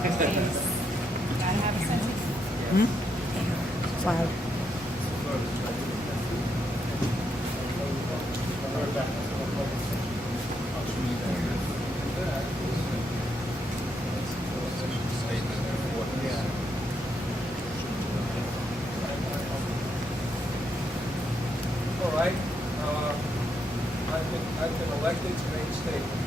Gotta have a sentence. Wow. All right, I've been elected to make a statement.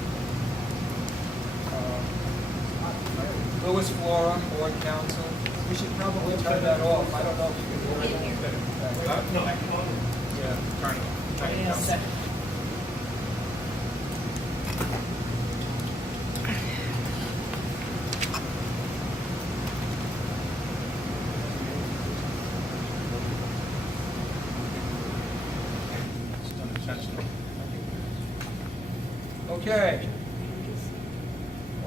Louis Flora, Board Council, we should probably turn that off, I don't know if you can hear it. No, I can hold it. Yeah. Turn it. Second. Okay.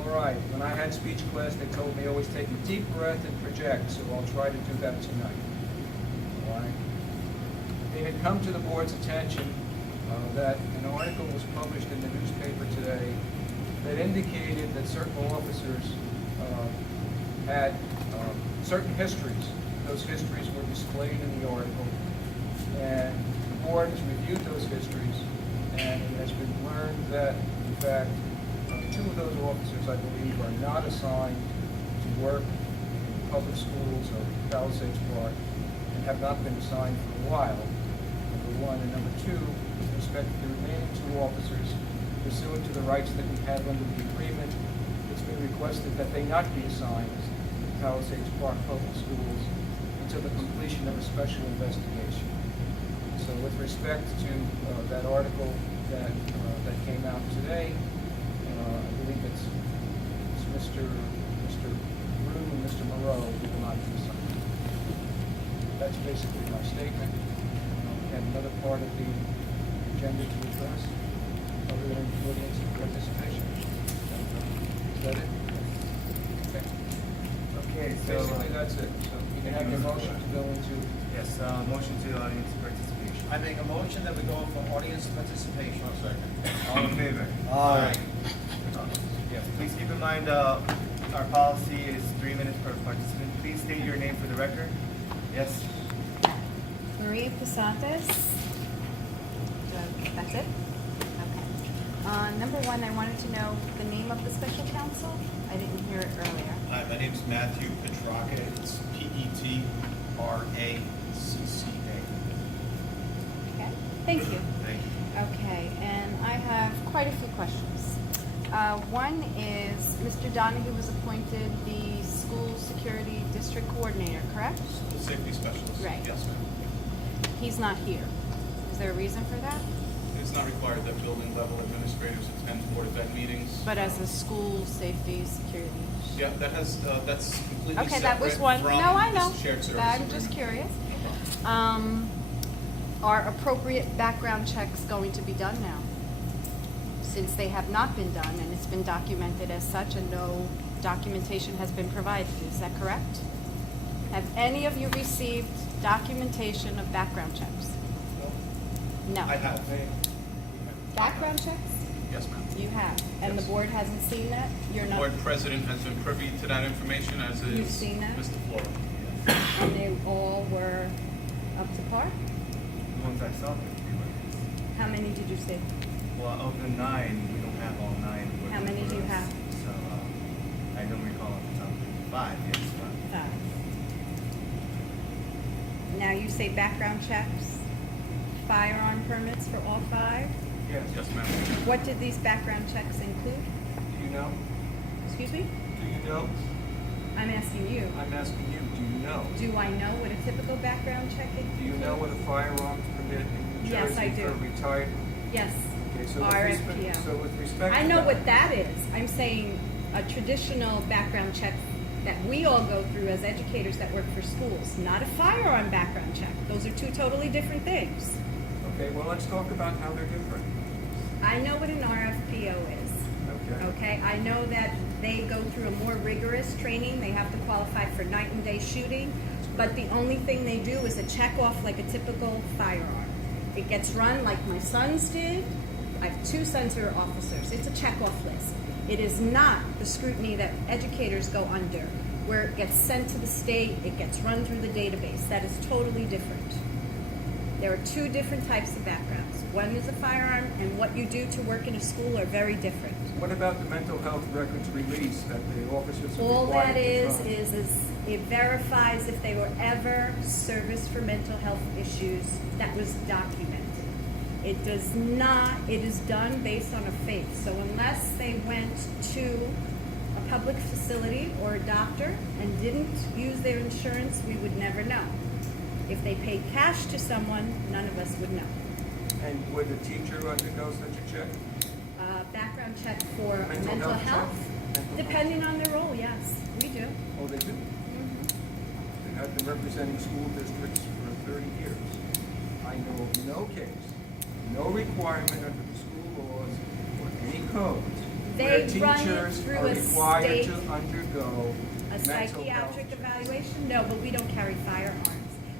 All right, when I had speech class, they told me always take a deep breath and project, so I'll try to do that tonight. All right? It had come to the board's attention that an article was published in the newspaper today that indicated that certain officers had certain histories. Those histories were displayed in the article, and the board has reviewed those histories, and it has been learned that, in fact, two of those officers, I believe, are not assigned to work in public schools or Palisades Park and have not been assigned for a while, number one. And number two, with respect to the remaining two officers, pursuant to the rights that we have under the agreement, it's been requested that they not be assigned to Palisades Park Public Schools until the completion of a special investigation. So with respect to that article that came out today, I believe it's Mr. Broom and Mr. Moreau who will not be assigned. That's basically my statement. We have another part of the agenda to address, other than audience participation. Is that it? Okay. Okay, so Basically, that's it. So you can have your motion to go into. yes, motion to audience participation. I make a motion that we go for audience participation. All in favor? Aye. Yes, please keep in mind, our policy is 3 minutes per participant. Please state your name for the record. Yes? Maria Palisades. That's it? Okay. Number one, I wanted to know the name of the special counsel. I didn't hear it earlier. Hi, my name's Matthew Petracca. It's Petracca. Okay, thank you. Thank you. Okay, and I have quite a few questions. One is, Mr. Donahue was appointed the school security district coordinator, correct? School safety specialist. Right. Yes, ma'am. He's not here. Is there a reason for that? It's not required that building level administrators attend board event meetings. But as a school safety security. Yeah, that's completely Okay, that was separate one. from No, I know. this shared service I'm just agreement. curious. No problem. Are appropriate background checks going to be done now? Since they have not been done and it's been documented as such and no documentation has been provided, is that correct? Have any of you received documentation of background checks? No. I have. Background checks? Yes, ma'am. You have, and the Yes. board hasn't seen that? You're The not, board president has been privy to that information, as is You've seen that? Mr. Flora. and they all were up to par? The ones I saw, the 3 minutes. How many did you see? Well, of the 9, we don't have all 9. How many do you have? So, I don't recall off the top of my head. 5, yes, 5. 5. Now you say background checks, firearm permits for all 5? Yes. Yes, ma'am. What did these background checks include? Do you know? Excuse me? Do you know? I'm asking you. I'm asking you, do you know? Do I know what a typical background check is? Do you know what a firearms permit in New Yes, Jersey I do. for retired? Yes. Okay, so with RFPO. respect, so with respect I to know what that is. I'm saying a traditional background check that we all go through as educators that work for schools, not a firearm background check. Those are two totally different things. Okay, well, let's talk about how they're different. I know what an RFPO is. Okay. Okay, I know that they go through a more rigorous training. They have to qualify for night and day shooting, but the only thing they do is a check off like a typical firearm. It gets run like my sons did. I have 2 sons who are officers. It's a check off list. It is not the scrutiny that educators go under, where it gets sent to the state, it gets run through the database. That is totally different. There are two different types of backgrounds. One is a firearm, and what you do to work in a school are very different. What about the mental health records release that the officers are All required that to is sign? it verifies if they were ever serviced for mental health issues that was documented. It does not, it is done based on a faith. So unless they went to a public facility or a doctor and didn't use their insurance, we would never know. If they paid cash to someone, none of us would know. And would a teacher undergo such a check? Background check for Mental mental health health, check? Mental depending on their role, yes, we do. Oh, they do? They have been representing school districts for 30 years. I know of no case, no requirement under the school laws or any codes where They run it teachers through are a required state- to undergo A mental health psychiatric checks. evaluation? No, but we don't carry firearms.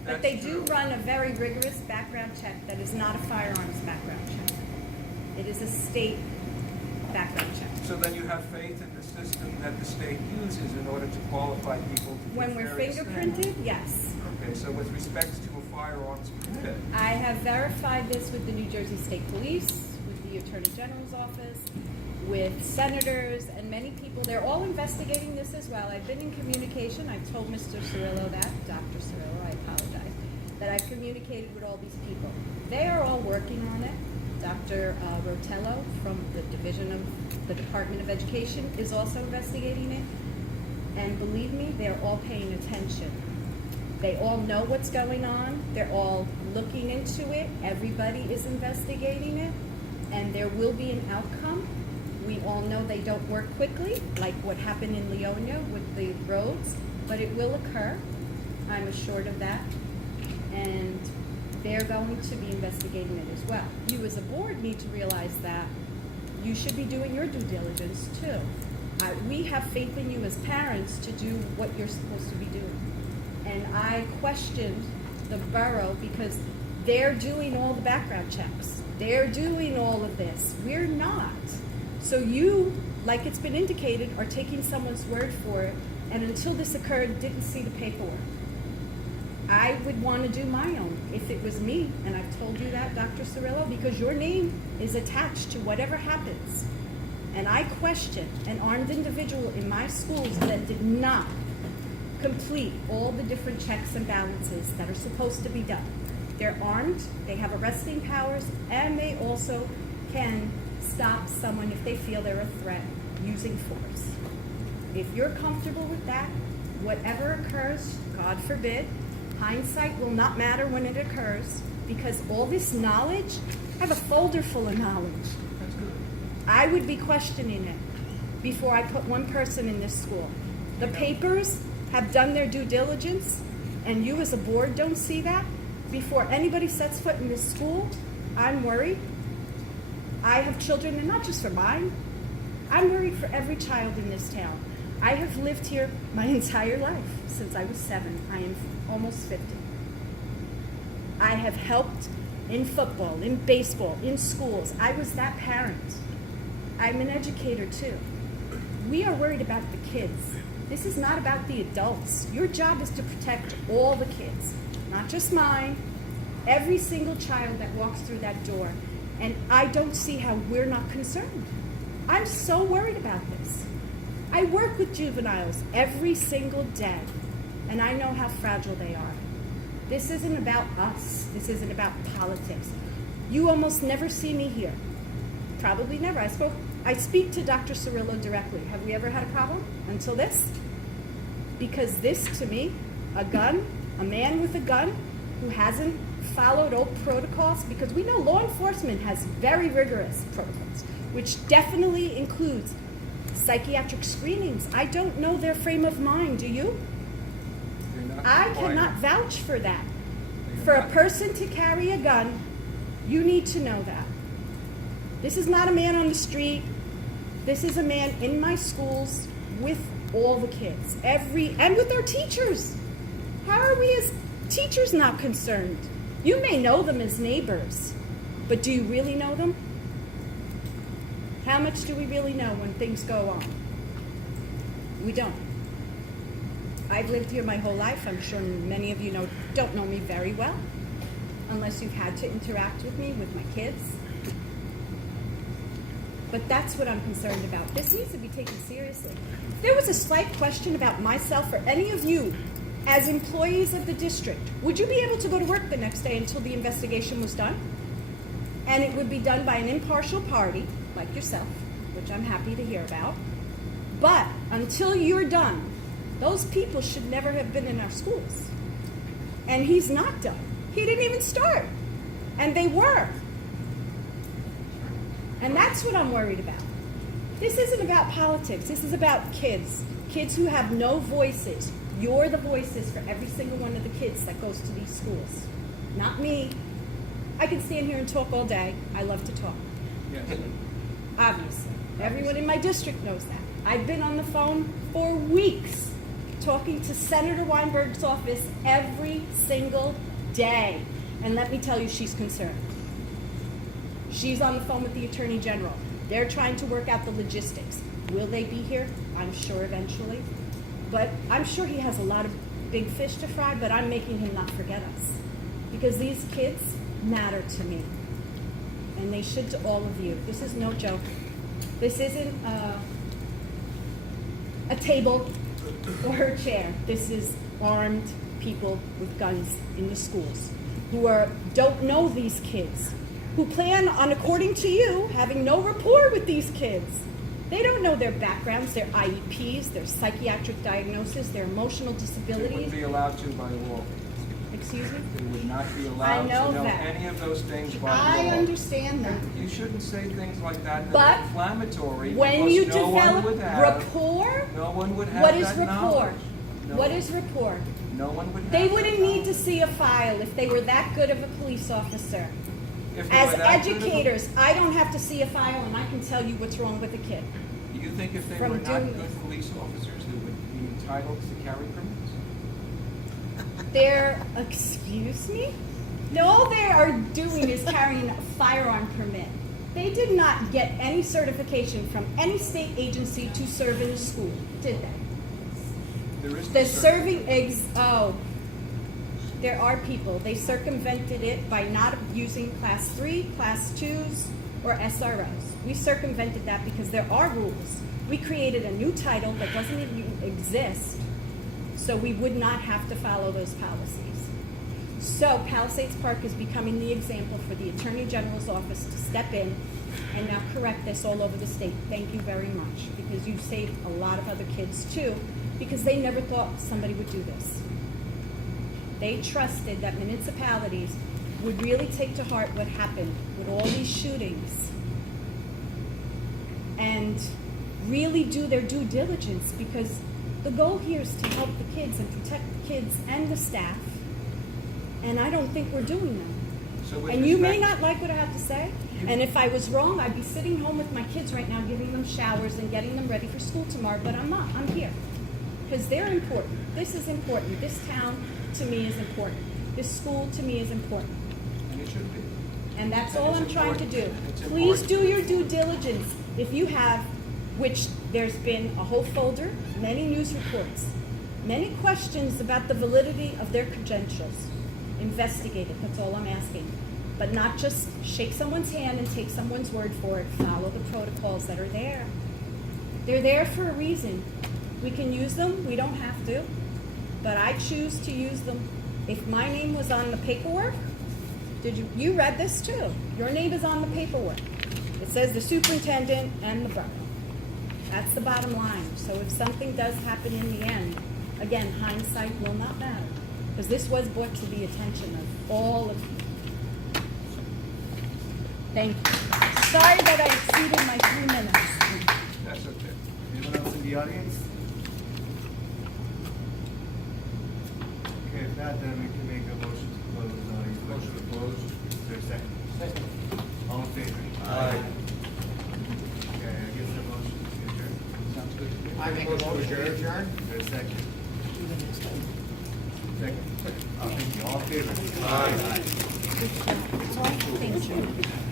But That's they do true. run a very rigorous background check that is not a firearms background check. It is a state background check. So then you have faith in the system that the state uses in order to qualify people to do When we're various fingerprinted, things. yes. Okay, so with respect to a firearms permit, I have verified this with the New Jersey State Police, with the Attorney General's office, with senators, and many people. They're all investigating this as well. I've been in communication. I've told Mr. Cirillo that, Dr. Cirillo, I apologize, that I've communicated with all these people. They are all working on it. Dr. Rotello from the Division of the Department of Education is also investigating it. And believe me, they're all paying attention. They all know what's going on. They're all looking into it. Everybody is investigating it. And there will be an outcome. We all know they don't work quickly, like what happened in Leonia with the roads, but it will occur. I'm assured of that. And they're going to be investigating it as well. You as a board need to realize that you should be doing your due diligence too. We have faith in you as parents to do what you're supposed to be doing. And I questioned the borough because they're doing all the background checks. They're doing all of this. We're not. So you, like it's been indicated, are taking someone's word for it, and until this occurred, didn't see the paperwork. I would want to do my own if it was me, and I've told you that, Dr. Cirillo, because your name is attached to whatever happens. And I question an armed individual in my schools that did not complete all the different checks and balances that are supposed to be done. They're armed, they have arresting powers, and they also can stop someone if they feel they're a threat using force. If you're comfortable with that, whatever occurs, God forbid, hindsight will not matter when it occurs, because all this knowledge, I have a folder full of knowledge. that's good. I would be questioning it before I put one person in this school. The papers have done their due diligence, and you as a board don't see that. Before anybody sets foot in this school, I'm worried. I have children, and not just for mine. I'm worried for every child in this town. I have lived here my entire life, since I was 7. I am almost 50. I have helped in football, in baseball, in schools. I was that parent. I'm an educator too. We are worried about the kids. This is not about the adults. Your job is to protect all the kids, not just mine, every single child that walks through that door. And I don't see how we're not concerned. I'm so worried about this. I work with juveniles every single day, and I know how fragile they are. This isn't about us. This isn't about politics. You almost never see me here. Probably never. I speak to Dr. Cirillo directly. Have we ever had a problem until this? Because this, to me, a gun, a man with a gun who hasn't followed old protocols, because we know law enforcement has very rigorous protocols, which definitely includes psychiatric screenings. I don't know their frame of mind, do you? They're not I required. cannot vouch for that. They are For a not- person to carry a gun, you need to know that. This is not a man on the street. This is a man in my schools with all the kids, and with our teachers. How are we as teachers not concerned? You may know them as neighbors, but do you really know them? How much do we really know when things go on? We don't. I've lived here my whole life. I'm sure many of you don't know me very well, unless you've had to interact with me, with my kids. But that's what I'm concerned about. This needs to be taken seriously. If there was a slight question about myself or any of you as employees of the district, would you be able to go to work the next day until the investigation was done? And it would be done by an impartial party, like yourself, which I'm happy to hear about. But until you're done, those people should never have been in our schools. And he's not done. He didn't even start. And they were. And that's what I'm worried about. This isn't about politics. This is about kids. Kids who have no voices. You're the voices for every single one of the kids that goes to these schools. Not me. I can stand here and talk all day. I love to talk. Yes. Obviously. Everyone in my district knows that. I've been on the phone for weeks talking to Senator Weinberg's office every single day. And let me tell you, she's concerned. She's on the phone with the Attorney General. They're trying to work out the logistics. Will they be here? I'm sure eventually. But I'm sure he has a lot of big fish to fry, but I'm making him not forget us. Because these kids matter to me. And they should to all of you. This is no joke. This isn't a table or a chair. This is armed people with guns in the schools who don't know these kids, who plan on, according to you, having no rapport with these kids. They don't know their backgrounds, their IEPs, their psychiatric diagnosis, their emotional They disabilities. wouldn't be allowed to by law. Excuse me? They would not be I allowed know to know that. any of those things by law. I understand that. You shouldn't say things like that that But are inflammatory. When because you no one develop would have, rapport, no one would have what is that rapport? knowledge. No, What is rapport? No one would have They that wouldn't need to knowledge. see a file if they were that good of a police officer. If they As were that good of a- educators, I don't have to see a file and I can tell you what's wrong with a kid. Do you think if they from were not doing good this. police officers, they would be entitled to carry permits? Excuse me? No, all they are doing is carrying a firearm permit. They did not get any certification from any state agency to serve in a school, did they? There is no The certificate. there are people. They circumvented it by not using class 3, class 2s, or SROs. We circumvented that because there are rules. We created a new title that doesn't even exist, so we would not have to follow those policies. So Palisades Park is becoming the example for the Attorney General's office to step in and now correct this all over the state. Thank you very much, because you saved a lot of other kids too, because they never thought somebody would do this. They trusted that municipalities would really take to heart what happened with all these shootings and really do their due diligence, because the goal here is to help the kids and protect the kids and the staff. And I don't think we're doing that. So with And you may respect- not like what I have to say, and if I was wrong, I'd be sitting home with my kids right now, giving them showers and getting them ready for school tomorrow, but I'm not. I'm here. Because they're important. This is important. This town, to me, is important. This school, to me, is important. And it should be. And that's And all it's I'm trying to do. important. It's Please important. do your due diligence. If you have, which there's been a whole folder, many news reports, many questions about the validity of their credentials. Investigate it, that's all I'm asking. But not just shake someone's hand and take someone's word for it. Follow the protocols that are there. They're there for a reason. We can use them, we don't have to, but I choose to use them. If my name was on the paperwork, you read this too. Your name is on the paperwork. It says the superintendent and the borough. That's the bottom line. So if something does happen in the end, again, hindsight will not matter, because this was brought to the attention of all of you. Thank you. Sorry that I exceeded my 3 minutes. That's okay. Anyone else in the audience? Okay, if not, then we can make a motion to close. Motion to close. Is there a second? Second. All in favor? Aye. Okay, I guess the motion is adjourned. Sounds good to me. I make a motion to adjourn. Is there a second? Second. Thank you. All in favor? Aye. Thank you.